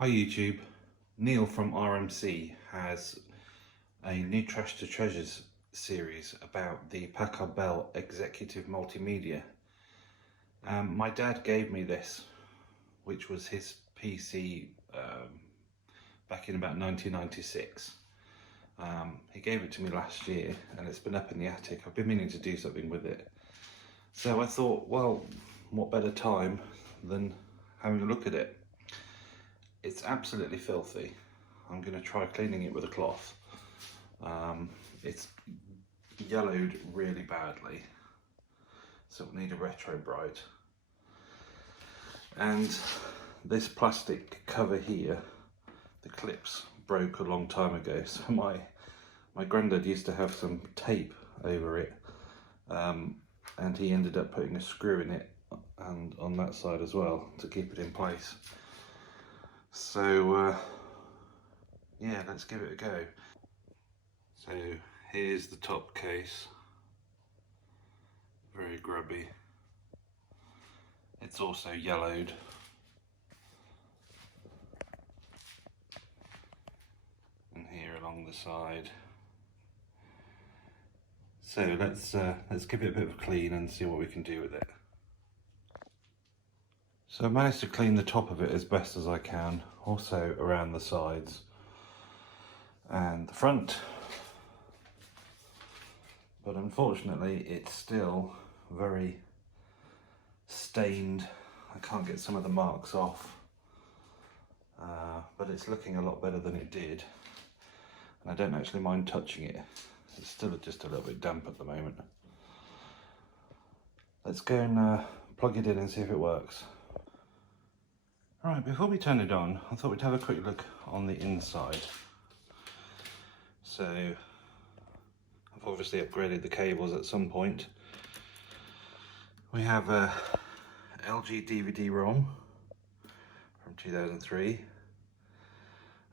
Hi YouTube, Neil from RMC has a new Trash to Treasures series about the Packard Bell Executive Multimedia. My dad gave me this, which was his PC back in about 1996. He gave it to me last year and it's been up in the attic. I've been meaning to do something with it. So I thought, well, what better time than having a look at it. It's absolutely filthy. I'm going to try cleaning it with a cloth. It's yellowed really badly, so it'll need a retro bright. And this plastic cover here, the clips broke a long time ago, so my granddad used to have some tape over it, and he ended up putting a screw in it and on that side as well to keep it in place. So yeah, let's give it a go. So here's the top case, very grubby. It's also yellowed. And here along the side. So let's give it a bit of a clean and see what we can do with it. So I managed to clean the top of it as best as I can, also around the sides and the front. But unfortunately it's still very stained. I can't get some of the marks off, but it's looking a lot better than it did. And I don't actually mind touching it. It's still just a little bit damp at the moment. Let's go and plug it in and see if it works. Alright, before we turn it on, I thought we'd have a quick look on the inside. So, I've obviously upgraded the cables at some point. We have a LG DVD-ROM from 2003.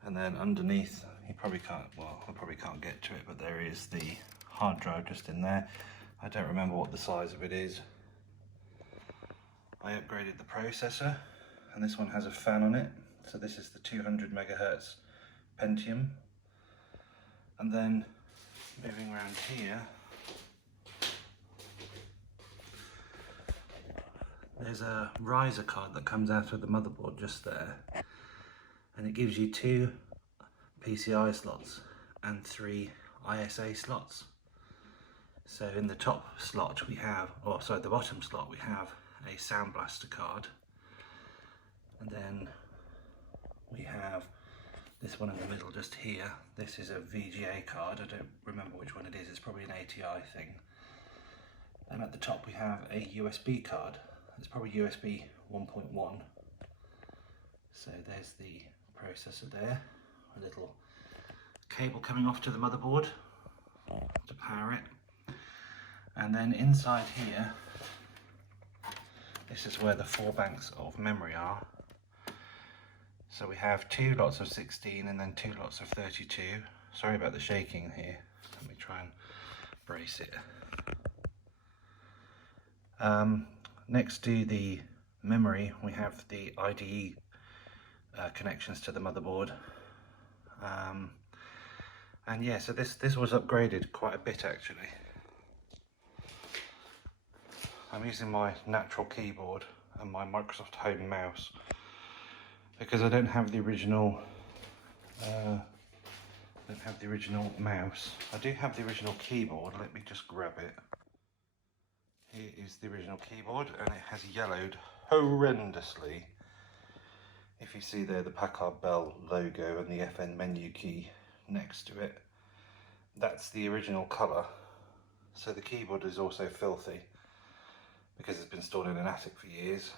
And then underneath, I probably can't get to it, but there is the hard drive just in there. I don't remember what the size of it is. I upgraded the processor, and this one has a fan on it. So this is the 200 megahertz Pentium. And then moving around here, there's a riser card that comes out of the motherboard just there. And it gives you 2 PCI slots and 3 ISA slots. So in the top slot we have, the bottom slot we have a Sound Blaster card. And then we have this one in the middle just here. This is a VGA card. I don't remember which one it is. It's probably an ATI thing. And at the top we have a USB card. It's probably USB 1.1. So there's the processor there. A little cable coming off to the motherboard to power it. And then inside here, this is where the 4 banks of memory are. So we have 2 lots of 16 and then 2 lots of 32. Sorry about the shaking here. Let me try and brace it. Next to the memory, we have the IDE connections to the motherboard. And yeah, so this was upgraded quite a bit actually. I'm using my natural keyboard and my Microsoft Home mouse because I don't have the original mouse. I do have the original keyboard. Let me just grab it. Here is the original keyboard, and it has yellowed horrendously. If you see there the Packard Bell logo and the FN menu key next to it, that's the original colour. So the keyboard is also filthy because it's been stored in an attic for years,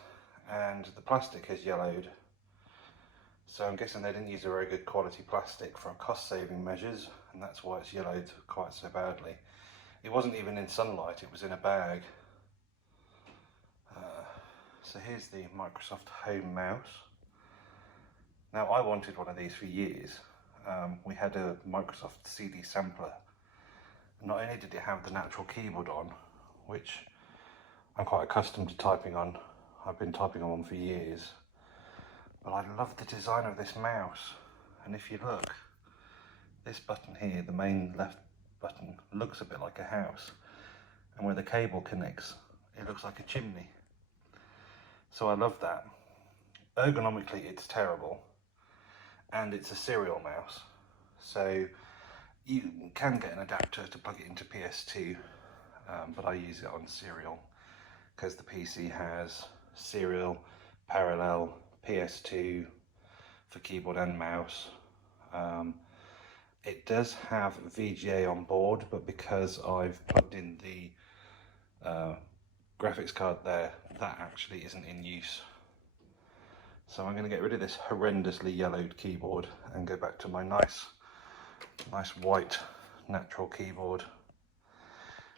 and the plastic has yellowed. So I'm guessing they didn't use a very good quality plastic for cost saving measures, and that's why it's yellowed quite so badly. It wasn't even in sunlight, it was in a bag. So here's the Microsoft Home mouse. Now I wanted one of these for years. We had a Microsoft CD sampler. Not only did it have the natural keyboard on, which I'm quite accustomed to typing on, I've been typing on one for years, But I love the design of this mouse. And if you look, this button here, the main left button, looks a bit like a house. And where the cable connects, it looks like a chimney. So I love that. Ergonomically, it's terrible. And it's a serial mouse. So you can get an adapter to plug it into PS2, but I use it on serial because the PC has serial, parallel, PS2 for keyboard and mouse. It does have VGA on board, but because I've plugged in the graphics card there, that actually isn't in use. So I'm going to get rid of this horrendously yellowed keyboard and go back to my nice white natural keyboard.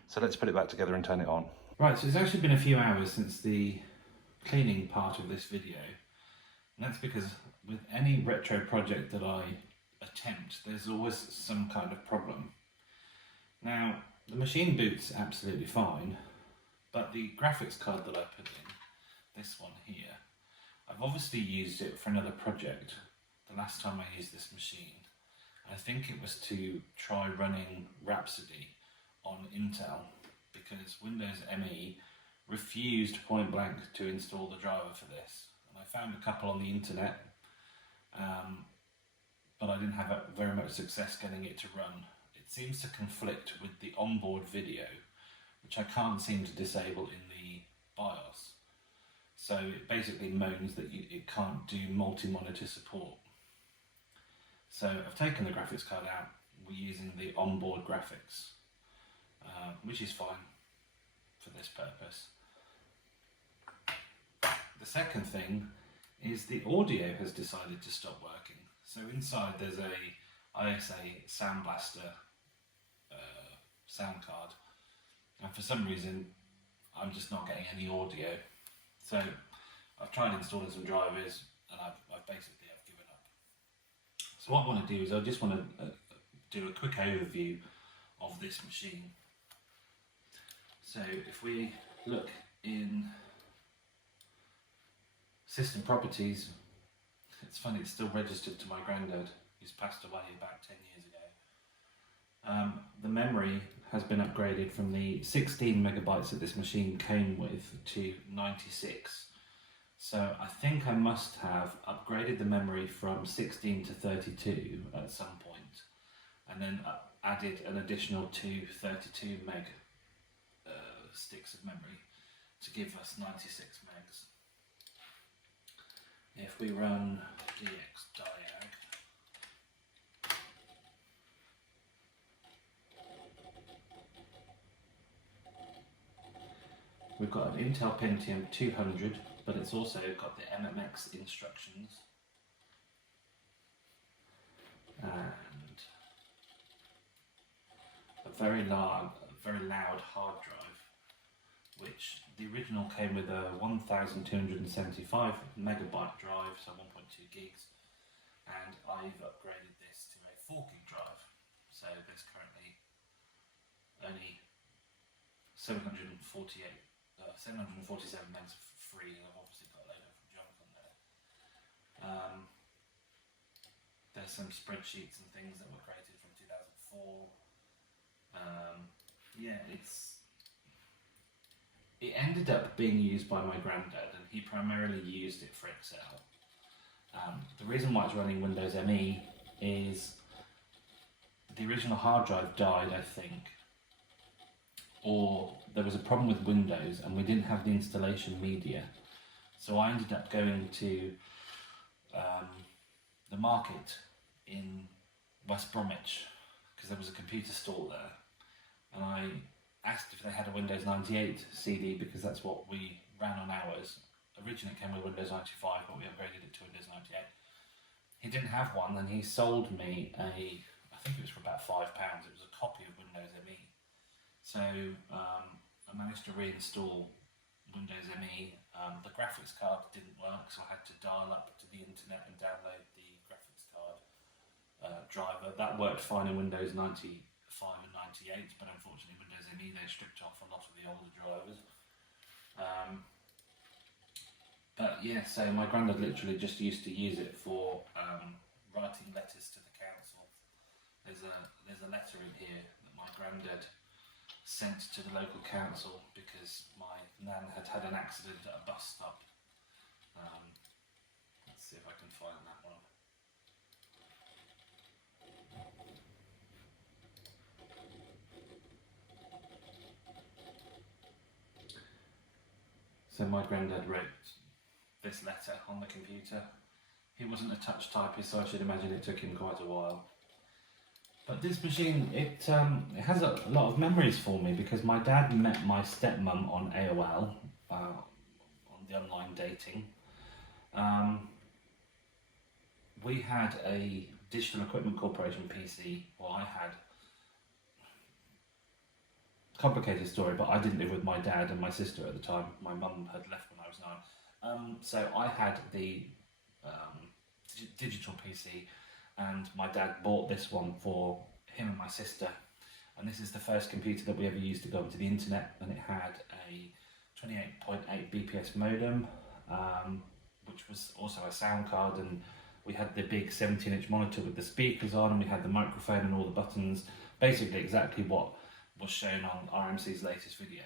So let's put it back together and turn it on. Right, so it's actually been a few hours since the cleaning part of this video. And that's because with any retro project that I attempt, there's always some kind of problem. Now, the machine boots absolutely fine, but the graphics card that I put in, this one here, I've obviously used it for another project the last time I used this machine. I think it was to try running Rhapsody on Intel because Windows ME refused point blank to install the driver for this. And I found a couple on the internet, but I didn't have very much success getting it to run. It seems to conflict with the onboard video, which I can't seem to disable in the BIOS. So it basically moans that it can't do multi-monitor support. So I've taken the graphics card out, we're using the onboard graphics, which is fine for this purpose. The second thing is the audio has decided to stop working. So inside there's a ISA Sound Blaster sound card, and for some reason I'm just not getting any audio. So I've tried installing some drivers and I've basically given up. So what I want to do is I just want to do a quick overview of this machine. So if we look in system properties, it's funny, it's still registered to my granddad, who's passed away about 10 years ago. The memory has been upgraded from the 16 megabytes that this machine came with to 96. So I think I must have upgraded the memory from 16 to 32 at some point, and then added an additional 32 meg sticks of memory to give us 96 megs. If we run dxdiag, we've got an Intel Pentium 200, but it's also got the MMX instructions and a very loud hard drive, which the original came with a 1275 megabyte drive, so 1.2 gigs, and I've upgraded this to a 4 gig drive. So there's currently only 747 megs free, and I've obviously got a load of junk on there. There's some spreadsheets and things that were created from 2004. Yeah, it ended up being used by my granddad, and he primarily used it for Excel. The reason why it's running Windows ME is the original hard drive died, I think, or there was a problem with Windows and we didn't have the installation media. So I ended up going to the market in West Bromwich, because there was a computer store there, and I asked if they had a Windows 98 CD, because that's what we ran on ours. Originally it came with Windows 95, but we upgraded it to Windows 98. He didn't have one, and he sold me I think it was for about £5, it was a copy of Windows ME. So I managed to reinstall Windows ME. The graphics card didn't work, so I had to dial up to the internet and download the graphics card driver. That worked fine in Windows 95 and 98, but unfortunately Windows ME, they stripped off a lot of the older drivers. But yeah, so my granddad literally just used to use it for writing letters to the council. There's a letter in here that my granddad sent to the local council because my nan had had an accident at a bus stop. Let's see if I can find that one. So my granddad wrote this letter on the computer. He wasn't a touch typist, so I should imagine it took him quite a while. But this machine, it has a lot of memories for me because my dad met my stepmum on AOL, on the online dating. We had a Digital Equipment Corporation PC, well I had. Complicated story, but I didn't live with my dad and my sister at the time. My mum had left when I was 9. So I had the digital PC, and my dad bought this one for him and my sister. And this is the first computer that we ever used to go onto the internet, and it had a 28.8 BPS modem, which was also a sound card, and we had the big 17-inch monitor with the speakers on, and we had the microphone and all the buttons, basically exactly what was shown on RMC's latest video.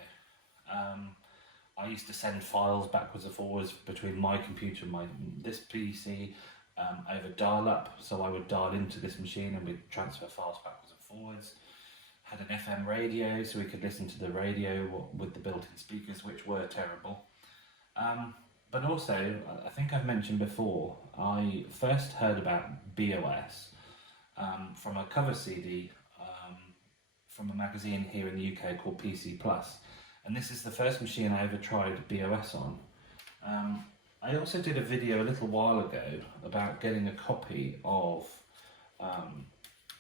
I used to send files backwards and forwards between my computer and this PC over dial-up, so I would dial into this machine and we'd transfer files backwards and forwards. Had an FM radio, so we could listen to the radio with the built-in speakers, which were terrible. But also, I think I've mentioned before, I first heard about BOS from a cover CD from a magazine here in the UK called PC Plus, and this is the first machine I ever tried BOS on. I also did a video a little while ago about getting a copy of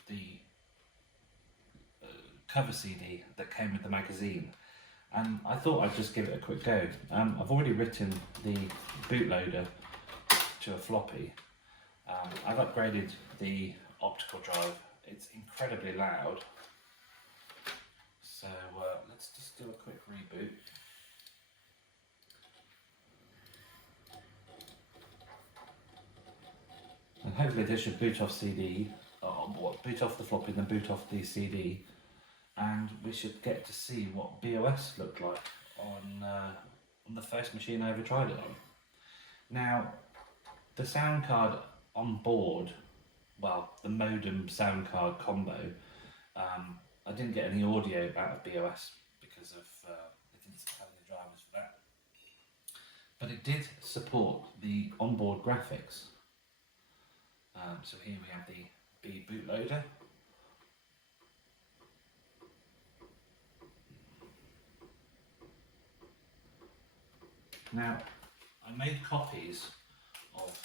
the cover CD that came with the magazine, and I thought I'd just give it a quick go. I've already written the bootloader to a floppy. I've upgraded the optical drive. It's incredibly loud. So let's just do a quick reboot. And hopefully this should boot off CD, boot off the floppy and then boot off the CD, and we should get to see what BOS looked like on the first machine I ever tried it on. Now, the sound card on board, well, the modem sound card combo, I didn't get any audio out of BOS because of it didn't have any drivers for that. But it did support the onboard graphics. So here we have the B bootloader. Now, I made copies of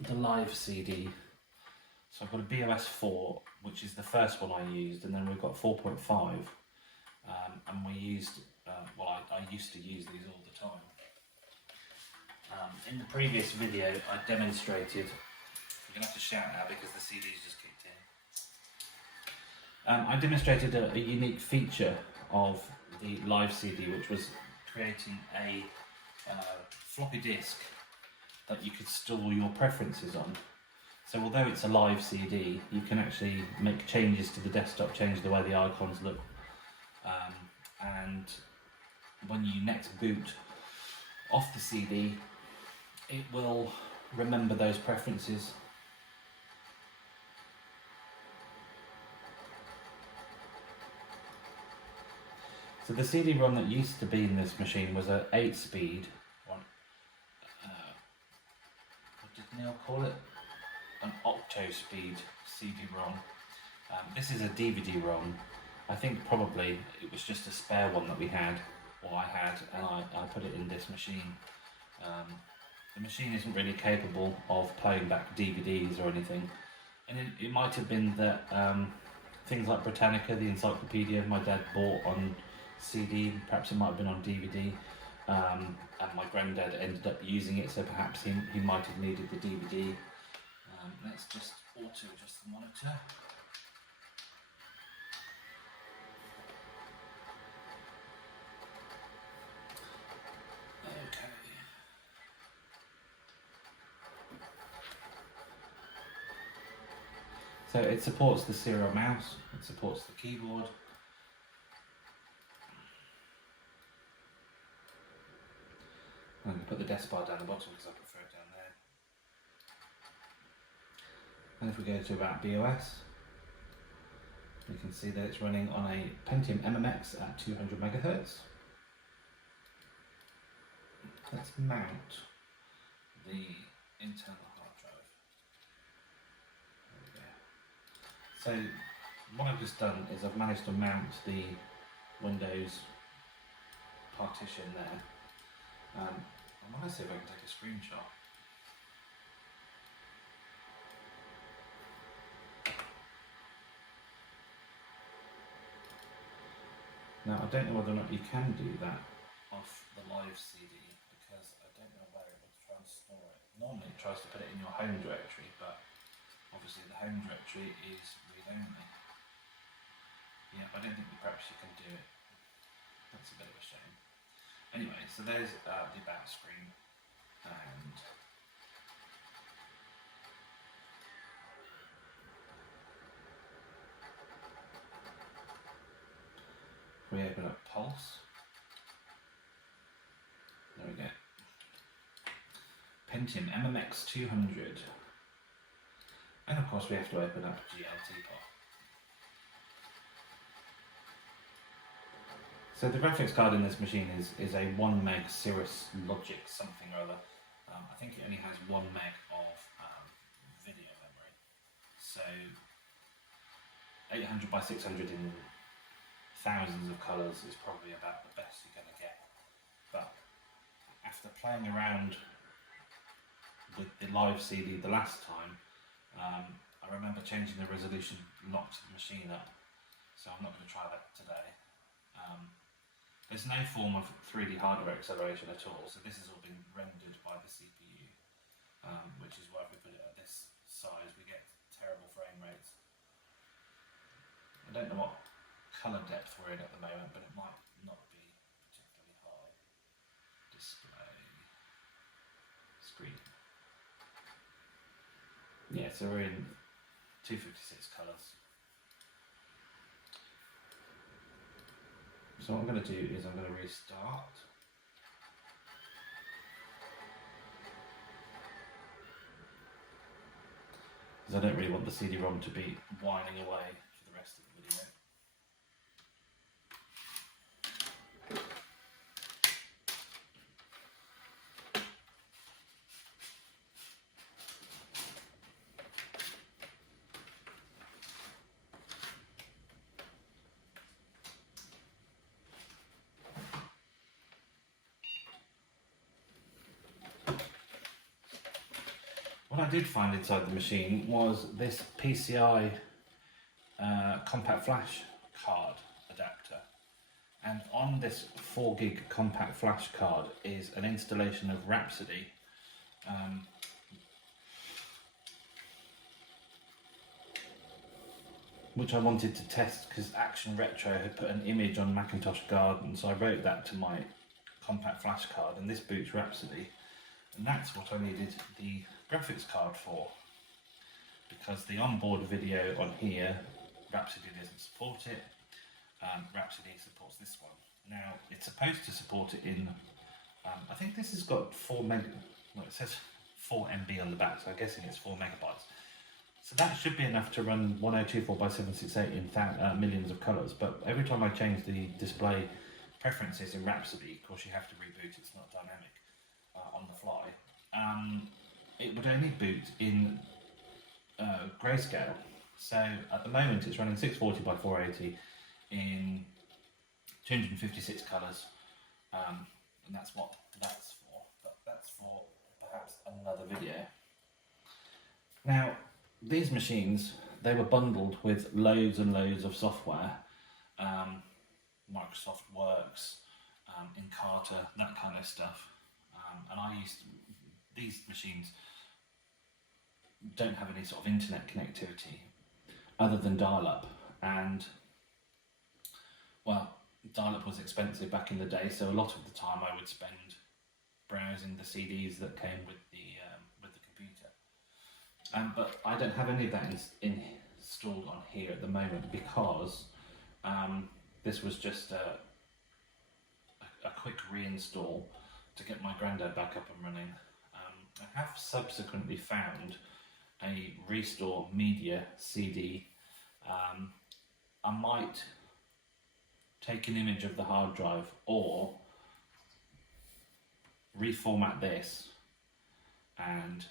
the live CD. So I've got a BOS 4, which is the first one I used, and then we've got 4.5, and we used, I used to use these all the time. In the previous video, I demonstrated, you're going to have to shout now because the CD's just kicked in. I demonstrated a unique feature of the live CD, which was creating a floppy disk that you could store your preferences on. So although it's a live CD, you can actually make changes to the desktop, change the way the icons look, and when you next boot off the CD, it will remember those preferences. So the CD-ROM that used to be in this machine was an 8-speed one. What did Neil call it? An octo-speed CD-ROM. This is a DVD-ROM. I think probably it was just a spare one that we had, or I had, and I put it in this machine. The machine isn't really capable of playing back DVDs or anything, and it might have been that things like Britannica, the encyclopedia my dad bought on CD, perhaps it might have been on DVD, and my granddad ended up using it, so perhaps he might have needed the DVD. Let's just auto-adjust the monitor. So it supports the serial mouse, it supports the keyboard. I'm going to put the desk bar down the bottom because I prefer it down there. And if we go to about BOS, we can see that it's running on a Pentium MMX at 200 megahertz. Let's mount the internal hard drive. There we go. So what I've just done is I've managed to mount the Windows partition there. I might see if I can take a screenshot. Now I don't know whether or not you can do that off the live CD because I don't know where it will try and store it. Normally it tries to put it in your home directory, but obviously the home directory is read-only. Yeah, I don't think perhaps you can do it. That's a bit of a shame. Anyway, so there's the about screen, and we open up Pulse. There we go. Pentium MMX 200. And of course we have to open up GLT-POP. So the graphics card in this machine is a 1 meg Cirrus Logic something or other. I think it only has 1 meg of video memory. So 800 by 600 in thousands of colours is probably about the best you're going to get. But after playing around with the live CD the last time, I remember changing the resolution, locked the machine up. So I'm not going to try that today. There's no form of 3D hardware acceleration at all, so this has all been rendered by the CPU, which is why if we put it at this size we get terrible frame rates. I don't know what colour depth we're in at the moment, but it might not be particularly high. Display, screen. Yeah, so we're in 256 colours. So what I'm going to do is I'm going to restart. Because I don't really want the CD-ROM to be whining away for the rest of the video. What I did find inside the machine was this PCI compact flash card adapter, and on this 4 gig compact flash card is an installation of Rhapsody, which I wanted to test because Action Retro had put an image on Macintosh Garden, so I wrote that to my compact flash card, and this boots Rhapsody, and that's what I needed the graphics card for, because the onboard video on here, Rhapsody doesn't support it. Rhapsody supports this one. Now it's supposed to support it in, I think this has got 4 meg, well it says 4 MB on the back, so I'm guessing it's 4 megabytes. So that should be enough to run 1024x768 in millions of colours, but every time I change the display preferences in Rhapsody, of course you have to reboot, it's not dynamic on the fly. It would only boot in grayscale. So at the moment it's running 640 by 480 in 256 colours, and that's what that's for, but that's for perhaps another video. Now these machines, they were bundled with loads and loads of software, Microsoft Works, Encarta, that kind of stuff, and these machines don't have any sort of internet connectivity other than dial-up, and well, dial-up was expensive back in the day, so a lot of the time I would spend browsing the CDs that came with the computer. But I don't have any of that in installed on here at the moment because this was just a quick reinstall to get my Grandad back up and running. I have subsequently found a Restore Media CD. I might take an image of the hard drive or reformat this and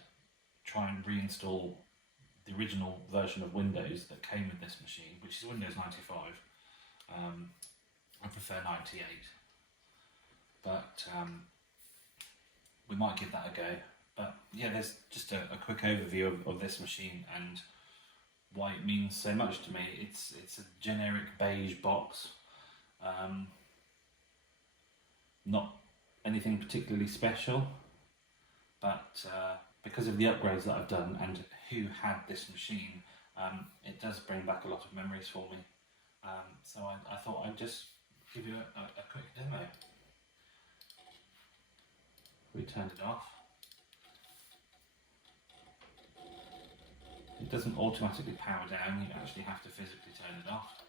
try and reinstall the original version of Windows that came with this machine, which is Windows 95. I prefer 98, but we might give that a go. But yeah, there's just a quick overview of this machine and why it means so much to me. It's a generic beige box, not anything particularly special, but because of the upgrades that I've done and who had this machine, it does bring back a lot of memories for me. So I thought I'd just give you a quick demo. We turned it off. It doesn't automatically power down, you actually have to physically turn it off.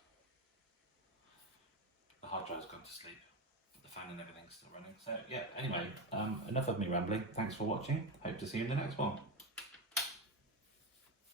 The hard drive's gone to sleep, but the fan and everything's still running. So yeah, anyway, enough of me rambling. Thanks for watching. Hope to see you in the next one.